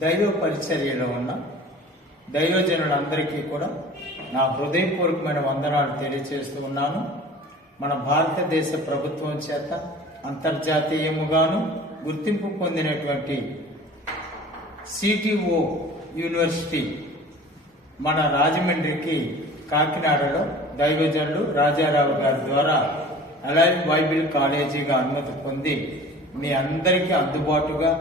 దైవ పరిచర్యలో ఉన్న దైవజనులందరికీ కూడా నా హృదయపూర్వకమైన వందనాలు తెలియజేస్తూ ఉన్నాను. మన భారతదేశ ప్రభుత్వం చేత అంతర్జాతీయముగాను గుర్తింపు పొందినటువంటి సిటిఓ యూనివర్సిటీ మన రాజమండ్రికి కాకినాడలో దైవజనులు రాజారావు గారి ద్వారా అలైవ్ బైబిల్ కాలేజీగా అనుమతి పొంది మీ అందరికీ అందుబాటుగా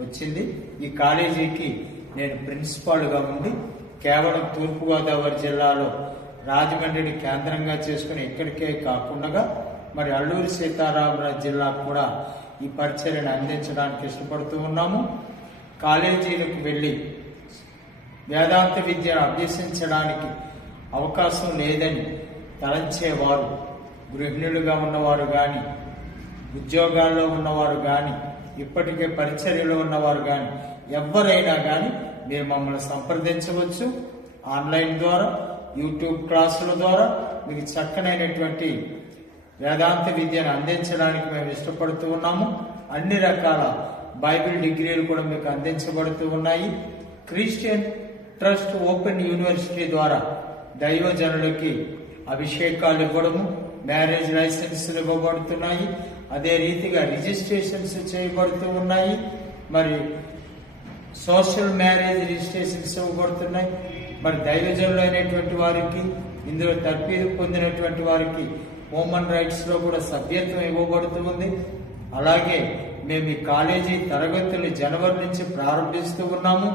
వచ్చింది. ఈ కాలేజీకి నేను ప్రిన్సిపాల్గా ఉండి కేవలం తూర్పుగోదావరి జిల్లాలో రాజమండ్రిని కేంద్రంగా చేసుకుని ఇక్కడికే కాకుండా మరి అల్లూరి సీతారామరాజు జిల్లాకు కూడా ఈ పరిచర్యను అందించడానికి ఇష్టపడుతూ ఉన్నాము. కాలేజీలకు వెళ్ళి వేదాంత విద్యను అభ్యసించడానికి అవకాశం లేదని తలంచేవారు, గృహిణులుగా ఉన్నవారు కానీ, ఉద్యోగాల్లో ఉన్నవారు కానీ, ఇప్పటికే పరిచర్యలో ఉన్నవారు కానీ, ఎవరైనా కానీ మీరు మమ్మల్ని సంప్రదించవచ్చు. ఆన్లైన్ ద్వారా, యూట్యూబ్ క్లాసుల ద్వారా మీకు చక్కనైనటువంటి వేదాంత విద్యను అందించడానికి మేము ఇష్టపడుతూ ఉన్నాము. అన్ని రకాల బైబిల్ డిగ్రీలు కూడా మీకు అందించబడుతూ ఉన్నాయి. క్రిస్టియన్ ట్రస్ట్ ఓపెన్ యూనివర్సిటీ ద్వారా దైవజనులకి అభిషేకాలు ఇవ్వడము, మ్యారేజ్ లైసెన్సులు ఇవ్వబడుతున్నాయి. అదే రీతిగా రిజిస్ట్రేషన్స్ చేయబడుతూ ఉన్నాయి. మరి సోషల్ మ్యారేజ్ రిజిస్ట్రేషన్స్ ఇవ్వబడుతున్నాయి. మరి దైవజనులు అయినటువంటి వారికి, ఇందులో తర్ఫీదు పొందినటువంటి వారికి హ్యూమన్ రైట్స్లో కూడా సభ్యత్వం ఇవ్వబడుతుంది. అలాగే మేము ఈ కాలేజీ తరగతులు జనవరి నుంచి ప్రారంభిస్తూ ఉన్నాము.